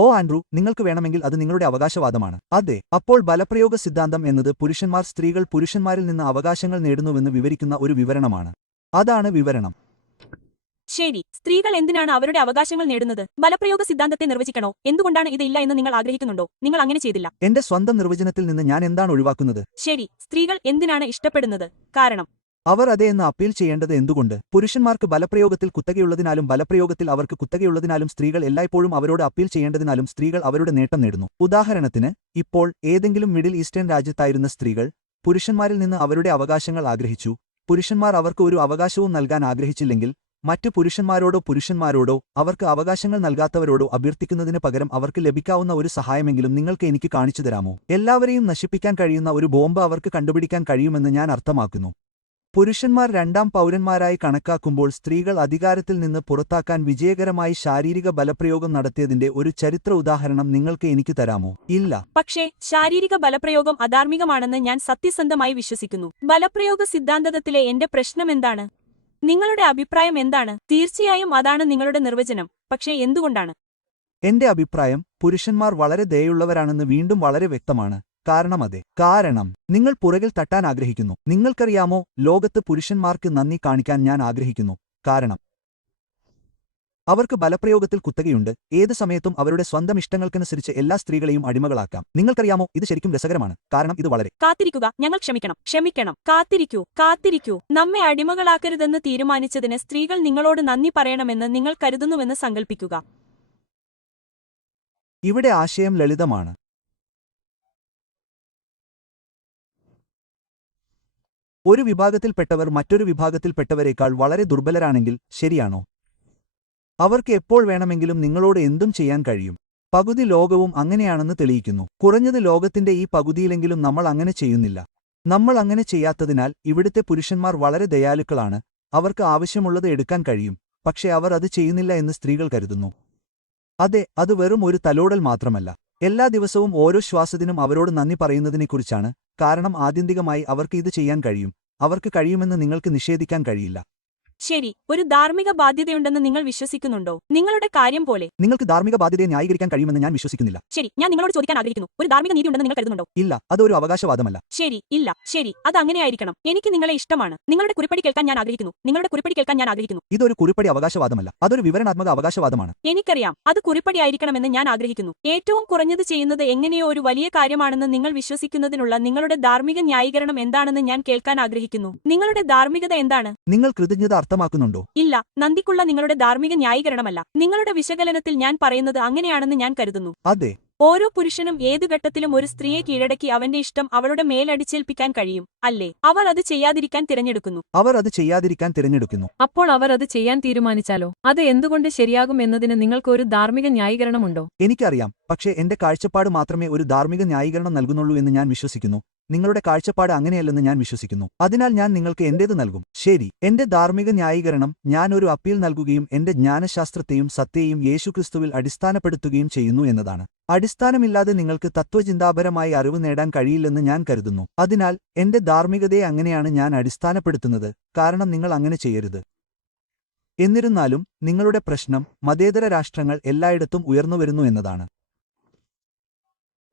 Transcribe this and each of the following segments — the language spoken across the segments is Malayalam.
ഓ ആൻഡ്രൂ, നിങ്ങൾക്ക് വേണമെങ്കിൽ അത് നിങ്ങളുടെ അവകാശവാദമാണ്. അതെ, അപ്പോൾ ബലപ്രയോഗ സിദ്ധാന്തം എന്നത് സ്ത്രീകൾ പുരുഷന്മാരിൽ നിന്ന് അവകാശങ്ങൾ നേടുന്നുവെന്ന് വിവരിക്കുന്ന ഒരു വിവരണമാണ്. അതാണ് വിവരണം. ശരി, സ്ത്രീകൾ എന്തിനാണ് അവരുടെ അവകാശങ്ങൾ നേടുന്നത്? ബലപ്രയോഗ സിദ്ധാന്തത്തെ നിർവചിക്കണോ? എന്തുകൊണ്ടാണ് ഇത് ഇല്ല എന്ന് നിങ്ങൾ ആഗ്രഹിക്കുന്നുണ്ടോ? നിങ്ങൾ അങ്ങനെ ചെയ്തില്ല. എന്റെ സ്വന്തം നിർവചനത്തിൽ നിന്ന് ഞാൻ എന്താണ് ഒഴിവാക്കുന്നത്? ശരി, സ്ത്രീകൾ എന്തിനാണ് ഇഷ്ടപ്പെടുന്നത്? കാരണം അവർ അതെ എന്ന് അപ്പീൽ ചെയ്യേണ്ടത് എന്തുകൊണ്ട്? പുരുഷന്മാർക്ക് ബലപ്രയോഗത്തിൽ കുത്തകയുള്ളതിനാലും ബലപ്രയോഗത്തിൽ അവർക്ക് കുത്തകയുള്ളതിനാലും സ്ത്രീകൾ എല്ലായ്പ്പോഴും അവരോട് അപ്പീൽ ചെയ്യേണ്ടതിനാലും സ്ത്രീകൾ അവരുടെ നേട്ടം നേടുന്നു. ഉദാഹരണത്തിന്, ഇപ്പോൾ ഏതെങ്കിലും മിഡിൽ ഈസ്റ്റേൺ രാജ്യത്തായിരുന്ന സ്ത്രീകൾ പുരുഷന്മാരിൽ നിന്ന് അവരുടെ അവകാശങ്ങൾ ആഗ്രഹിച്ചു. പുരുഷന്മാർ അവർക്ക് ഒരു അവകാശവും നൽകാൻ ആഗ്രഹിച്ചില്ലെങ്കിൽ മറ്റു പുരുഷന്മാരോടോ അവർക്ക് അവകാശങ്ങൾ നൽകാത്തവരോടോ അഭ്യർത്ഥിക്കുന്നതിന് പകരം അവർക്ക് ലഭിക്കാവുന്ന ഒരു സഹായമെങ്കിലും നിങ്ങൾക്ക് എനിക്ക് കാണിച്ചു തരാമോ? എല്ലാവരെയും നശിപ്പിക്കാൻ കഴിയുന്ന ഒരു ബോംബ് അവർക്ക് കണ്ടുപിടിക്കാൻ കഴിയുമെന്ന് ഞാൻ അർത്ഥമാക്കുന്നു. പുരുഷന്മാർ രണ്ടാം പൗരന്മാരായി കണക്കാക്കുമ്പോൾ സ്ത്രീകൾ അധികാരത്തിൽ നിന്ന് പുറത്താക്കാൻ വിജയകരമായി ശാരീരിക ബലപ്രയോഗം നടത്തിയതിന്റെ ഒരു ചരിത്ര ഉദാഹരണം നിങ്ങൾക്ക് എനിക്ക് തരാമോ? ഇല്ല. പക്ഷേ ശാരീരിക ബലപ്രയോഗം അധാർമികമാണെന്ന് ഞാൻ സത്യസന്ധമായി വിശ്വസിക്കുന്നു. ബലപ്രയോഗ സിദ്ധാന്തത്തിലെ എന്റെ പ്രശ്നം എന്താണ്? നിങ്ങളുടെ അഭിപ്രായം എന്താണ്? തീർച്ചയായും അതാണ് നിങ്ങളുടെ നിർവചനം. പക്ഷേ എന്തുകൊണ്ടാണ്? എന്റെ അഭിപ്രായം പുരുഷന്മാർ വളരെ ദയുള്ളവരാണെന്ന് വീണ്ടും വളരെ വ്യക്തമാണ്. കാരണം നിങ്ങൾ പുറകിൽ തട്ടാൻ ആഗ്രഹിക്കുന്നു. നിങ്ങൾക്കറിയാമോ, ലോകത്ത് പുരുഷന്മാർക്ക് നന്ദി കാണിക്കാൻ ഞാൻ ആഗ്രഹിക്കുന്നു. കാരണം അവർക്ക് ബലപ്രയോഗത്തിൽ കുത്തകയുണ്ട്. ഏത് സമയത്തും അവരുടെ സ്വന്തം ഇഷ്ടങ്ങൾക്കനുസരിച്ച് എല്ലാ സ്ത്രീകളെയും അടിമകളാക്കാം. നിങ്ങൾക്കറിയാമോ, ഇത് ശരിക്കും രസകരമാണ്. കാരണം ഇത് വളരെ കാത്തിരിക്കുക. ഞങ്ങൾ ക്ഷമിക്കണം. കാത്തിരിക്കൂ. നമ്മെ അടിമകളാക്കരുതെന്ന് തീരുമാനിച്ചതിന് സ്ത്രീകൾ നിങ്ങളോട് നന്ദി പറയണമെന്ന് നിങ്ങൾ കരുതുന്നുവെന്ന് സങ്കൽപ്പിക്കുക. ഇവിടെ ആശയം ലളിതമാണ്. ഒരു വിഭാഗത്തിൽപ്പെട്ടവർ മറ്റൊരു വിഭാഗത്തിൽപ്പെട്ടവരേക്കാൾ വളരെ ദുർബലരാണെങ്കിൽ ശരിയാണോ? അവർക്ക് എപ്പോൾ വേണമെങ്കിലും നിങ്ങളോട് എന്തും ചെയ്യാൻ കഴിയും. പകുതി ലോകവും അങ്ങനെയാണെന്ന് തെളിയിക്കുന്നു. കുറഞ്ഞത് ലോകത്തിന്റെ ഈ പകുതിയിലെങ്കിലും നമ്മൾ അങ്ങനെ ചെയ്യുന്നില്ല. നമ്മൾ അങ്ങനെ ചെയ്യാത്തതിനാൽ ഇവിടുത്തെ പുരുഷന്മാർ വളരെ ദയാലുക്കളാണ്. അവർക്ക് ആവശ്യമുള്ളത് എടുക്കാൻ കഴിയും. പക്ഷേ അവർ അത് ചെയ്യുന്നില്ല എന്ന് സ്ത്രീകൾ കരുതുന്നു. അതെ, അത് വെറും ഒരു തലോടൽ മാത്രമല്ല. എല്ലാ ദിവസവും ഓരോ ശ്വാസത്തിനും അവരോട് നന്ദി പറയുന്നതിനെക്കുറിച്ചാണ്. കാരണം ആത്യന്തികമായി അവർക്ക് ഇത് ചെയ്യാൻ കഴിയും. അവർക്ക് കഴിയുമെന്ന് നിങ്ങൾക്ക് നിഷേധിക്കാൻ കഴിയില്ല. ശരി, ഒരു ധാർമ്മിക ബാധ്യതയുണ്ടെന്ന് നിങ്ങൾ വിശ്വസിക്കുന്നുണ്ടോ? നിങ്ങളുടെ കാര്യം പോലെ നിങ്ങൾക്ക് ധാർമ്മിക ബാധ്യതയെ ന്യായീകരിക്കാൻ കഴിയുമെന്ന് ഞാൻ വിശ്വസിക്കുന്നില്ല. ശരി, ഞാൻ നിങ്ങളോട് ചോദിക്കാൻ ആഗ്രഹിക്കുന്നു, ഒരു ധാർമ്മിക നീതി ഉണ്ടെന്ന് നിങ്ങൾ കരുതുന്നുണ്ടോ? ഇല്ല, അതൊരു അവകാശവാദമല്ല. ശരി, അത് അങ്ങനെയായിരിക്കണം. എനിക്ക് നിങ്ങളെ ഇഷ്ടമാണ്. നിങ്ങളുടെ കുറിപ്പടി കേൾക്കാൻ ഞാൻ ആഗ്രഹിക്കുന്നു. ഇതൊരു കുറിപ്പടി അവകാശവാദമല്ല, അതൊരു വിവരണാത്മക അവകാശവാദമാണ്. എനിക്കറിയാം, അത് കുറിപ്പടി ആയിരിക്കണമെന്ന് ഞാൻ ആഗ്രഹിക്കുന്നു. ഏറ്റവും കുറഞ്ഞത് ചെയ്യുന്നത് എങ്ങനെയോ ഒരു വലിയ കാര്യമാണെന്ന് നിങ്ങൾ വിശ്വസിക്കുന്നതിനുള്ള നിങ്ങളുടെ ധാർമ്മിക ന്യായീകരണം എന്താണെന്ന് ഞാൻ കേൾക്കാൻ ആഗ്രഹിക്കുന്നു. നിങ്ങളുടെ ധാർമ്മികത എന്താണ്? നിങ്ങൾ കൃതജ്ഞത അർത്ഥമാക്കുന്നുണ്ടോ? ഇല്ല, നന്ദിക്കുള്ള നിങ്ങളുടെ ധാർമ്മിക ന്യായീകരണമല്ല. നിങ്ങളുടെ വിശകലനത്തിൽ ഞാൻ പറയുന്നത് അങ്ങനെയാണെന്ന് ഞാൻ കരുതുന്നു. അതെ. ഓരോ പുരുഷനും ഏതു ഘട്ടത്തിലും ഒരു സ്ത്രീയെ കീഴടക്കി അവന്റെ ഇഷ്ടം അവളുടെ മേലടിച്ചേൽപ്പിക്കാൻ കഴിയും, അല്ലേ? അവർ അത് ചെയ്യാതിരിക്കാൻ തിരഞ്ഞെടുക്കുന്നു. അപ്പോൾ അവർ അത് ചെയ്യാൻ തീരുമാനിച്ചാലോ? അത് എന്തുകൊണ്ട് ശരിയാകും എന്നതിന് നിങ്ങൾക്ക് ഒരു ധാർമ്മിക ന്യായീകരണമുണ്ടോ? എനിക്കറിയാം, പക്ഷേ എന്റെ കാഴ്ചപ്പാട് മാത്രമേ ഒരു ധാർമ്മിക ന്യായീകരണം നൽകുന്നുള്ളൂ എന്ന് ഞാൻ വിശ്വസിക്കുന്നു. നിങ്ങളുടെ കാഴ്ചപ്പാട് അങ്ങനെയല്ലെന്ന് ഞാൻ വിശ്വസിക്കുന്നു. അതിനാൽ ഞാൻ നിങ്ങൾക്ക് എന്റേത് നൽകും. ശരി, എന്റെ ധാർമ്മിക ന്യായീകരണം ഞാൻ ഒരു അപ്പീൽ നൽകുകയും എന്റെ ജ്ഞാനശാസ്ത്രത്തെയും സത്യയും യേശുക്രിസ്തുവിൽ അടിസ്ഥാനപ്പെടുത്തുകയും ചെയ്യുന്നു എന്നതാണ്. അടിസ്ഥാനമില്ലാതെ നിങ്ങൾക്ക് തത്വചിന്താപരമായി അറിവ് നേടാൻ കഴിയില്ലെന്ന് ഞാൻ കരുതുന്നു. അതിനാൽ എന്റെ ധാർമ്മികതയെ അങ്ങനെയാണ് ഞാൻ അടിസ്ഥാനപ്പെടുത്തുന്നത്. കാരണം നിങ്ങൾ അങ്ങനെ ചെയ്യരുത്. എന്നിരുന്നാലും നിങ്ങളുടെ പ്രശ്നം മതേതര രാഷ്ട്രങ്ങൾ എല്ലായിടത്തും ഉയർന്നുവരുന്നു എന്നതാണ്.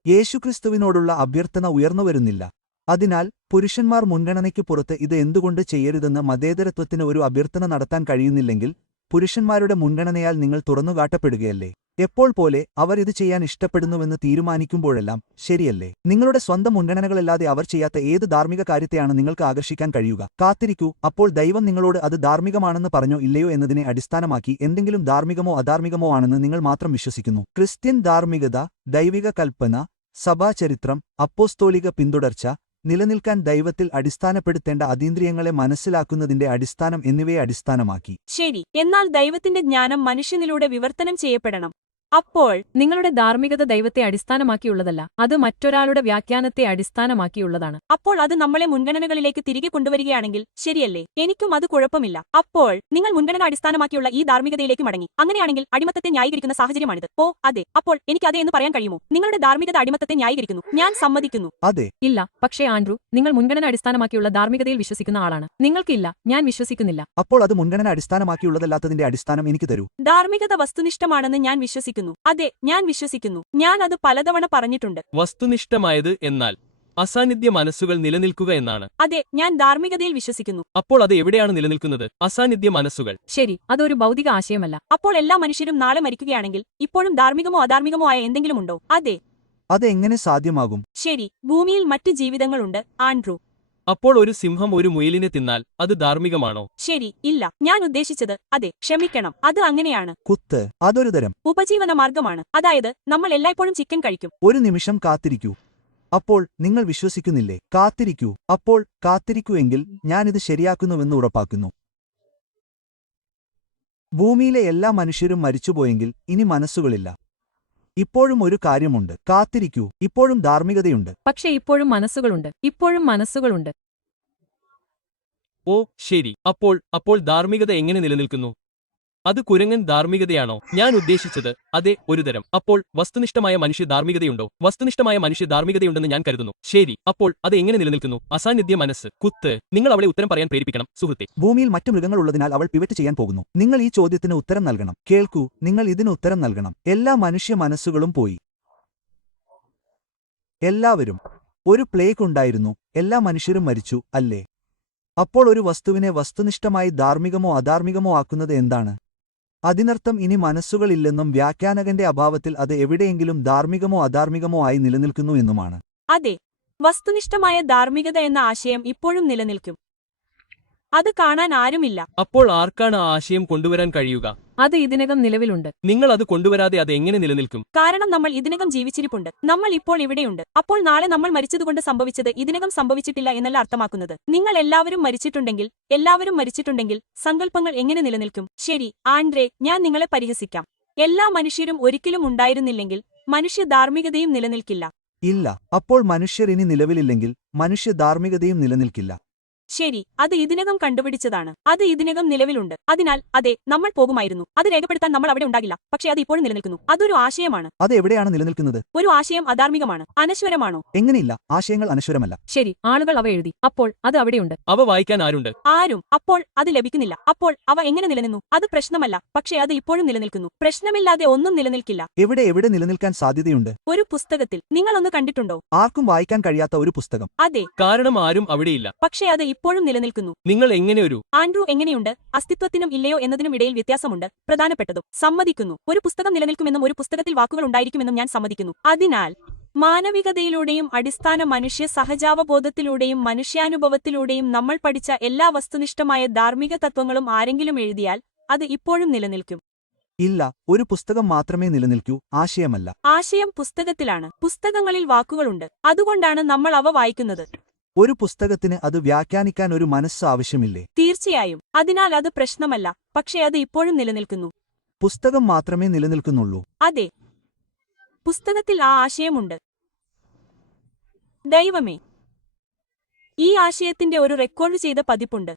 യേശുക്രിസ്തുവിനോടുള്ള അഭ്യർത്ഥന ഉയർന്നുവരുന്നില്ല. അതിനാൽ പുരുഷന്മാർ മുൻഗണനയ്ക്ക് പുറത്ത് ഇത് എന്തുകൊണ്ട് ചെയ്യരുതെന്ന് മതേതരത്വത്തിന് ഒരു അഭ്യർത്ഥന നടത്താൻ കഴിയുന്നില്ലെങ്കിൽ പുരുഷന്മാരുടെ മുൻഗണനയാൽ നിങ്ങൾ തുറന്നുകാട്ടപ്പെടുകയല്ലേ? എപ്പോൾ പോലെ അവർ ഇത് ചെയ്യാൻ ഇഷ്ടപ്പെടുന്നുവെന്ന് തീരുമാനിക്കുമ്പോഴെല്ലാം ശരിയല്ലേ? നിങ്ങളുടെ സ്വന്തം മുൻഗണനകളല്ലാതെ അവർ ചെയ്യാത്ത ഏത് ധാർമ്മിക കാര്യത്തെയാണ് നിങ്ങൾക്ക് ആകർഷിക്കാൻ കഴിയുക? കാത്തിരിക്കൂ, അപ്പോൾ ദൈവം നിങ്ങളോട് അത് ധാർമ്മികമാണെന്ന് പറഞ്ഞോ ഇല്ലയോ എന്നതിനെ അടിസ്ഥാനമാക്കി എന്തെങ്കിലും ധാർമ്മികമോ അധാർമികമോ ആണെന്ന് നിങ്ങൾ മാത്രം വിശ്വസിക്കുന്നു. ക്രിസ്ത്യൻ ധാർമ്മികത, ദൈവിക കൽപ്പന, സഭാചരിത്രം, അപ്പോസ്തോലിക പിന്തുടർച്ച, നിലനിൽക്കാൻ ദൈവത്തിൽ അടിസ്ഥാനപ്പെടുത്തേണ്ട അതീന്ദ്രിയങ്ങളെ മനസ്സിലാക്കുന്നതിന്റെ അടിസ്ഥാനം എന്നിവയെ അടിസ്ഥാനമാക്കി. ശരി, എന്നാൽ ദൈവത്തിന്റെ ജ്ഞാനം മനുഷ്യനിലൂടെ വിവർത്തനം ചെയ്യപ്പെടണം. അപ്പോൾ നിങ്ങളുടെ ധാർമ്മികത ദൈവത്തെ അടിസ്ഥാനമാക്കിയുള്ളതല്ല, അത് മറ്റൊരാളുടെ വ്യാഖ്യാനത്തെ അടിസ്ഥാനമാക്കിയുള്ളതാണ്. അപ്പോൾ അത് നമ്മളെ മുൻഗണനകളിലേക്ക് തിരികെ കൊണ്ടുവരികയാണെങ്കിൽ ശരിയല്ലേ? എനിക്കും അത് കുഴപ്പമില്ല. അപ്പോൾ നിങ്ങൾ മുൻഗണന അടിസ്ഥാനമാക്കിയുള്ള ഈ ധാർമ്മികതയിലേക്ക് മടങ്ങി. അങ്ങനെയാണെങ്കിൽ അടിമത്തത്തെ ന്യായീകരിക്കുന്ന സാഹചര്യമാണിത്. ഓ അതെ, അപ്പോൾ എനിക്ക് അതെ എന്ന് പറയാൻ കഴിയുമോ? നിങ്ങളുടെ ധാർമ്മികത അടിമത്തത്തെ ന്യായീകരിക്കുന്നു. ഞാൻ സമ്മതിക്കുന്നു. അതെ. ഇല്ല, പക്ഷേ ആൻഡ്രൂ, നിങ്ങൾ മുൻഗണന അടിസ്ഥാനമാക്കിയുള്ള ധാർമ്മികതയിൽ വിശ്വസിക്കുന്ന ആളാണ്. നിങ്ങൾക്കില്ല, ഞാൻ വിശ്വസിക്കുന്നില്ല. അപ്പോൾ അത് മുൻഗണന അടിസ്ഥാനമാക്കിയുള്ളതല്ലാത്തതിന്റെ അടിസ്ഥാനം എനിക്ക് തരൂ. ധാർമ്മികത വസ്തുനിഷ്ഠമാണെന്ന് ഞാൻ വിശ്വസിക്കുന്നു. വിശ്വസിക്കുന്നു. അതെ, ഞാൻ വിശ്വസിക്കുന്നു. ഞാൻ അത് പലതവണ പറഞ്ഞിട്ടുണ്ട്. വസ്തുനിഷ്ഠമായത് എന്നാൽ അസാന്നിധ്യ മനസ്സുകൾ നിലനിൽക്കുക എന്നാണ്. അതെ, ഞാൻ ധാർമ്മികതയിൽ വിശ്വസിക്കുന്നു. അപ്പോൾ അത് എവിടെയാണ് നിലനിൽക്കുന്നത്? അസാന്നിധ്യ മനസ്സുകൾ. ശരി, അതൊരു ഭൗതിക ആശയമല്ല. അപ്പോൾ എല്ലാ മനുഷ്യരും നാളെ മരിക്കുകയാണെങ്കിൽ ഇപ്പോഴും ധാർമ്മികമോ അധാർമികമോ ആയ എന്തെങ്കിലും ഉണ്ടോ? അതെ. അതെങ്ങനെ സാധ്യമാകും? ശരി, ഭൂമിയിൽ മറ്റ് ജീവിതങ്ങളുണ്ട്, ആൻഡ്രൂ. അപ്പോൾ ഒരു സിംഹം ഒരു മുയലിനെ തിന്നാൽ അത് ധാർമ്മികമാണോ? ശരി, ഇല്ല. ഞാൻ ഉദ്ദേശിച്ചത് അതെ, ക്ഷമിക്കണം, അത് അങ്ങനെയാണ്. കുത്ത് അതൊരു തരം ഉപജീവന മാർഗമാണ്. അതായത് നമ്മൾ എല്ലായ്പ്പോഴും ചിക്കൻ കഴിക്കും. ഒരു നിമിഷം കാത്തിരിക്കൂ. അപ്പോൾ നിങ്ങൾ വിശ്വസിക്കുന്നില്ലേ? കാത്തിരിക്കൂ. അപ്പോൾ കാത്തിരിക്കൂ എങ്കിൽ ഞാനിത് ശരിയാക്കുന്നുവെന്ന് ഉറപ്പാക്കുന്നു. ഭൂമിയിലെ എല്ലാ മനുഷ്യരും മരിച്ചുപോയെങ്കിൽ ഇനി മനസ്സുകളില്ല. ഇപ്പോഴും ഒരു കാര്യമുണ്ട്. കാത്തിരിക്കൂ. ഇപ്പോഴും ധാർമ്മികതയുണ്ട്. പക്ഷെ ഇപ്പോഴും മനസ്സുകളുണ്ട്. ഇപ്പോഴും മനസ്സുകളുണ്ട്. ഓ ശരി. അപ്പോൾ ധാർമ്മികത എങ്ങനെ നിലനിൽക്കുന്നു? അത് കുരങ്ങൻ ധാർമ്മികതയാണോ? ഞാൻ ഉദ്ദേശിച്ചത് അതെ, ഒരുതരം. അപ്പോൾ വസ്തുനിഷ്ഠമായ മനുഷ്യ ധാർമ്മികതയുണ്ടോ? വസ്തുനിഷ്ഠമായ മനുഷ്യ ധാർമ്മികതയുണ്ടെന്ന് ഞാൻ കരുതുന്നു. ശരി, അപ്പോൾ അത് എങ്ങനെ നിലനിൽക്കുന്നു? അസാന്നിധ്യ മനസ്സ്. കുത്ത്. നിങ്ങൾ അവളെ ഉത്തരം പറയാൻ പ്രേരിപ്പിക്കണം, സുഹൃത്തെ. ഭൂമിയിൽ മറ്റു മൃഗങ്ങളുള്ളതിനാൽ അവൾ പിവറ്റ് ചെയ്യാൻ പോകുന്നു. നിങ്ങൾ ഈ ചോദ്യത്തിന് ഉത്തരം നൽകണം. കേൾക്കൂ, നിങ്ങൾ ഇതിന് ഉത്തരം നൽകണം. എല്ലാ മനുഷ്യ മനസ്സുകളും പോയി. എല്ലാവരും. ഒരു പ്ലേഗ് ഉണ്ടായിരുന്നു. എല്ലാ മനുഷ്യരും മരിച്ചു, അല്ലേ? അപ്പോൾ ഒരു വസ്തുവിനെ വസ്തുനിഷ്ഠമായി ധാർമ്മികമോ അധാർമികമോ ആക്കുന്നത് എന്താണ്? അതിനർത്ഥം ഇനി മനസ്സുകളില്ലെന്നും വ്യാഖ്യാനകന്റെ അഭാവത്തിൽ അത് എവിടെയെങ്കിലും ധാർമ്മികമോ അധാർമികമോ ആയി നിലനിൽക്കുന്നു എന്നുമാണ്. അതെ, വസ്തുനിഷ്ഠമായ ധാർമ്മികത എന്ന ആശയം ഇപ്പോഴും നിലനിൽക്കും. അത് കാണാൻ ആരുമില്ല. അപ്പോൾ ആർക്കാണ് ആ ആശയം കൊണ്ടുവരാൻ കഴിയുക? അത് ഇതിനകം നിലവിലുണ്ട്. നിങ്ങൾ അത് കൊണ്ടുവരാതെ അത് എങ്ങനെ നിലനിൽക്കും? കാരണം നമ്മൾ ഇതിനകം ജീവിച്ചിരിപ്പുണ്ട്. നമ്മൾ ഇപ്പോൾ ഇവിടെയുണ്ട്. അപ്പോൾ നാളെ നമ്മൾ മരിച്ചതുകൊണ്ട് സംഭവിച്ചത് ഇതിനകം സംഭവിച്ചിട്ടില്ല എന്നല്ല അർത്ഥമാക്കുന്നത്. നിങ്ങൾ എല്ലാവരും മരിച്ചിട്ടുണ്ടെങ്കിൽ സങ്കല്പങ്ങൾ എങ്ങനെ നിലനിൽക്കും? ശരി, ആൻഡ്രേ, ഞാൻ നിങ്ങളെ പരിഹസിക്കാം. എല്ലാ മനുഷ്യരും ഒരിക്കലും ഉണ്ടായിരുന്നില്ലെങ്കിൽ മനുഷ്യ ധാർമ്മികതയും നിലനിൽക്കില്ല. ഇല്ല. അപ്പോൾ മനുഷ്യർ ഇനി നിലവിലില്ലെങ്കിൽ മനുഷ്യ ധാർമ്മികതയും നിലനിൽക്കില്ല. ശരി, അത് ഇതിനകം കണ്ടുപിടിച്ചതാണ്. അത് ഇതിനകം നിലവിലുണ്ട്. അതിനാൽ അതെ, നമ്മൾ പോകുമായിരുന്നു. അത് രേഖപ്പെടുത്താൻ നമ്മൾ അവിടെ ഉണ്ടാകില്ല. പക്ഷേ അത് ഇപ്പോഴും നിലനിൽക്കുന്നു. അതൊരു ആശയമാണ്. അത് എവിടെയാണ് നിലനിൽക്കുന്നത്? ഒരു ആശയം അധാർമികമാണ്, അനശ്വരമാണോ? എങ്ങനെയില്ല? ആശയങ്ങൾ അനശ്വരമല്ല. ശരി, ആളുകൾ അവ എഴുതി. അപ്പോൾ അത് അവിടെയുണ്ട്. അവ വായിക്കാൻ ആരുണ്ട്? ആരും. അപ്പോൾ അത് ലഭിക്കുന്നില്ല. അപ്പോൾ അവ എങ്ങനെ നിലനിന്നു? അത് പ്രശ്നമല്ല, പക്ഷേ അത് ഇപ്പോഴും നിലനിൽക്കുന്നു. പ്രശ്നമില്ലാതെ ഒന്നും നിലനിൽക്കില്ല. എവിടെ നിലനിൽക്കാൻ സാധ്യതയുണ്ട്? ഒരു പുസ്തകത്തിൽ. നിങ്ങളൊന്ന് കണ്ടിട്ടുണ്ടോ? ആർക്കും വായിക്കാൻ കഴിയാത്ത ഒരു പുസ്തകം. അതെ, കാരണം ആരും അവിടെയില്ല. പക്ഷേ അത് ഇപ്പോഴും നിലനിൽക്കുന്നു. നിങ്ങൾ എങ്ങനെ ഒരു ആൻഡ്രൂ, എങ്ങനെയുണ്ട്? അസ്തിത്വത്തിനും ഇല്ലയോ എന്നതിനും ഇടയിൽ വ്യത്യാസമുണ്ട്. പ്രധാനപ്പെട്ടതും. സമ്മതിക്കുന്നു. ഒരു പുസ്തകം നിലനിൽക്കുമെന്നും ഒരു പുസ്തകത്തിൽ വാക്കുകൾ ഉണ്ടായിരിക്കുമെന്നും ഞാൻ സമ്മതിക്കുന്നു. അതിനാൽ മാനവികതയിലൂടെയും അടിസ്ഥാന മനുഷ്യ സഹജാവബോധത്തിലൂടെയും മനുഷ്യാനുഭവത്തിലൂടെയും നമ്മൾ പഠിച്ച എല്ലാ വസ്തുനിഷ്ഠമായ ധാർമ്മിക തത്വങ്ങളും ആരെങ്കിലും എഴുതിയാൽ അത് ഇപ്പോഴും നിലനിൽക്കും. ഇല്ല, ഒരു പുസ്തകം മാത്രമേ നിലനിൽക്കൂ, ആശയമല്ല. ആശയം പുസ്തകത്തിലാണ്. പുസ്തകങ്ങളിൽ വാക്കുകളുണ്ട്. അതുകൊണ്ടാണ് നമ്മൾ അവ വായിക്കുന്നത്. ഒരു പുസ്തകത്തിന് അത് വ്യാഖ്യാനിക്കാൻ ഒരു മനസ്സ് ആവശ്യമില്ലേ? തീർച്ചയായും. അതിനാൽ അത് പ്രശ്നമല്ല, പക്ഷേ അത് ഇപ്പോഴും നിലനിൽക്കുന്നു. പുസ്തകം മാത്രമേ നിലനിൽക്കുന്നുള്ളൂ. അതെ, പുസ്തകത്തിൽ ആ ആശയമുണ്ട്. ദൈവമേ, ഈ ആശയത്തിന്റെ ഒരു റെക്കോർഡ് ചെയ്ത പതിപ്പുണ്ട്.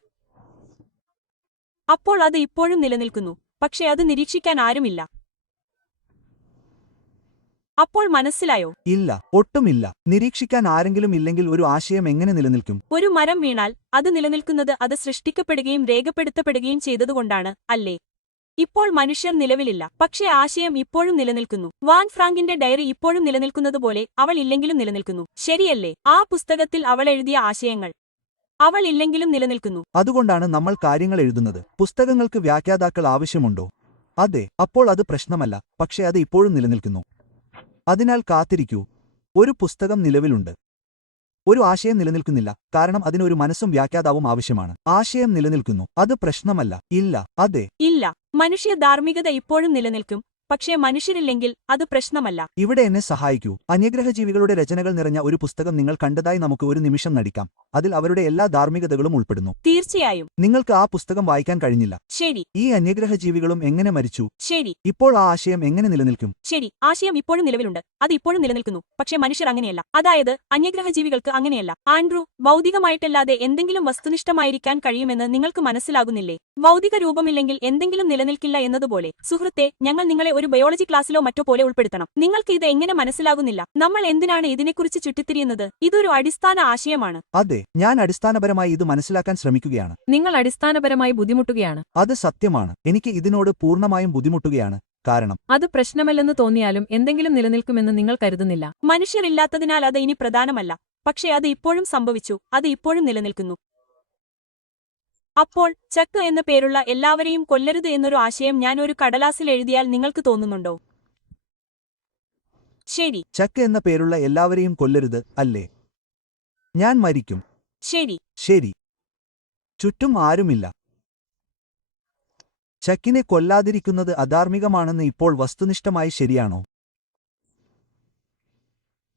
അപ്പോൾ അത് ഇപ്പോഴും നിലനിൽക്കുന്നു, പക്ഷേ അത് നിരീക്ഷിക്കാൻ ആരുമില്ല. അപ്പോൾ മനസ്സിലായോ? ഇല്ല, ഒട്ടുമില്ല. നിരീക്ഷിക്കാൻ ആരെങ്കിലും ഇല്ലെങ്കിൽ ഒരു ആശയം എങ്ങനെ നിലനിൽക്കും? ഒരു മരം വീണാൽ അത് നിലനിൽക്കുന്നത് അത് സൃഷ്ടിക്കപ്പെടുകയും രേഖപ്പെടുത്തപ്പെടുകയും ചെയ്തതുകൊണ്ടാണ്, അല്ലേ? ഇപ്പോൾ മനുഷ്യർ നിലവിലില്ല, പക്ഷേ ആശയം ഇപ്പോഴും നിലനിൽക്കുന്നു. വാൻ ഫ്രാങ്കിന്റെ ഡയറി ഇപ്പോഴും നിലനിൽക്കുന്നതുപോലെ അവൾ ഇല്ലെങ്കിലും നിലനിൽക്കുന്നു. ശരിയല്ലേ? ആ പുസ്തകത്തിൽ അവൾ എഴുതിയ ആശയങ്ങൾ അവൾ ഇല്ലെങ്കിലും നിലനിൽക്കുന്നു. അതുകൊണ്ടാണ് നമ്മൾ കാര്യങ്ങൾ എഴുതുന്നത്. പുസ്തകങ്ങൾക്ക് വ്യാഖ്യാതാക്കൾ ആവശ്യമുണ്ടോ? അതെ, അപ്പോൾ അത് പ്രശ്നമല്ല, പക്ഷേ അത് ഇപ്പോഴും നിലനിൽക്കുന്നു. അതിനാൽ കാത്തിരിക്കൂ. ഒരു പുസ്തകം നിലവിലുണ്ട്. ഒരു ആശയം നിലനിൽക്കുന്നില്ല, കാരണം അതിന് ഒരു മനസ്സും വ്യാഖ്യാതാവും ആവശ്യമാണ്. ആശയം നിലനിൽക്കുന്നു. അത് പ്രശ്നമല്ല. ഇല്ല. അതെ. ഇല്ല, മനുഷ്യ ധാർമ്മികത ഇപ്പോഴും നിലനിൽക്കും, പക്ഷേ മനുഷ്യരില്ലെങ്കിൽ അത് പ്രശ്നമല്ല. ഇവിടെ എന്നെ സഹായിക്കൂ. അന്യഗ്രഹജീവികളുടെ രചനകൾ നിറഞ്ഞ ഒരു പുസ്തകം നിങ്ങൾ കണ്ടതായി നമുക്ക് ഒരു നിമിഷം നടിക്കാം. അതിൽ അവരുടെ എല്ലാ ധാർമ്മികതകളും ഉൾപ്പെടുന്നു. തീർച്ചയായും. നിങ്ങൾക്ക് ആ പുസ്തകം വായിക്കാൻ കഴിഞ്ഞില്ല. ശരി. ഈ അന്യഗ്രഹജീവികളും എങ്ങനെ മരിച്ചു? ശരി. ഇപ്പോൾ ആ ആശയം എങ്ങനെ നിലനിൽക്കും? ശരി, ആശയം ഇപ്പോഴും നിലവിലുണ്ട്. അത് ഇപ്പോഴും നിലനിൽക്കുന്നു, പക്ഷേ മനുഷ്യർ അങ്ങനെയല്ല. അതായത് അന്യഗ്രഹജീവികൾക്ക് അങ്ങനെയല്ല. ആൻഡ്രൂ, ഭൗതികമായിട്ടല്ലാതെ എന്തെങ്കിലും വസ്തുനിഷ്ഠമായിരിക്കാൻ കഴിയുമെന്ന് നിങ്ങൾക്ക് മനസ്സിലാകുന്നില്ലേ? ഭൗതിക രൂപമില്ലെങ്കിൽ എന്തെങ്കിലും നിലനിൽക്കില്ല എന്നതുപോലെ. സുഹൃത്തെ, ഞങ്ങൾ നിങ്ങളെ ഒരു ബയോളജി ക്ലാസ്സിലോ മറ്റോ പോലെ ഉൾപ്പെടുത്തണം. നിങ്ങൾക്ക് ഇത് എങ്ങനെ മനസ്സിലാകുന്നില്ല? നമ്മൾ എന്തിനാണ് ഇതിനെക്കുറിച്ച് ചുറ്റിത്തിരിയുന്നത്? ഇതൊരു അടിസ്ഥാന ആശയമാണ്. അതെ, ഞാൻ അടിസ്ഥാനപരമായി ഇത് മനസ്സിലാക്കാൻ ശ്രമിക്കുകയാണ്. നിങ്ങൾ അടിസ്ഥാനപരമായി ബുദ്ധിമുട്ടുകയാണ്. അത് സത്യമാണ്. എനിക്ക് ഇതിനോട് പൂർണ്ണമായും ബുദ്ധിമുട്ടുകയാണ്, കാരണം അത് പ്രശ്നമല്ലെന്ന് തോന്നിയാലും എന്തെങ്കിലും നിലനിൽക്കുമെന്ന് നിങ്ങൾ കരുതുന്നില്ല. മനുഷ്യരില്ലാത്തതിനാൽ അത് ഇനി പ്രധാനമല്ല. പക്ഷേ അത് ഇപ്പോഴും സംഭവിച്ചു, അത് ഇപ്പോഴും നിലനിൽക്കുന്നു. അപ്പോൾ ചക്ക് എന്ന പേരുള്ള എല്ലാവരെയും കൊല്ലരുത് എന്നൊരു ആശയം ഞാൻ ഒരു കടലാസിൽ എഴുതിയാൽ നിങ്ങൾക്ക് തോന്നുന്നുണ്ടോ? ശരി. ചക്ക് എന്ന പേരുള്ള എല്ലാവരെയും കൊല്ലരുത്, അല്ലേ? ഞാൻ മരിക്കും. ശരി. ശരി. ചുറ്റും ആരുമില്ല. ചക്കിനെ കൊല്ലാതിരിക്കുന്നത് അധാർമികമാണെന്ന് ഇപ്പോൾ വസ്തുനിഷ്ഠമായി ശരിയാണോ?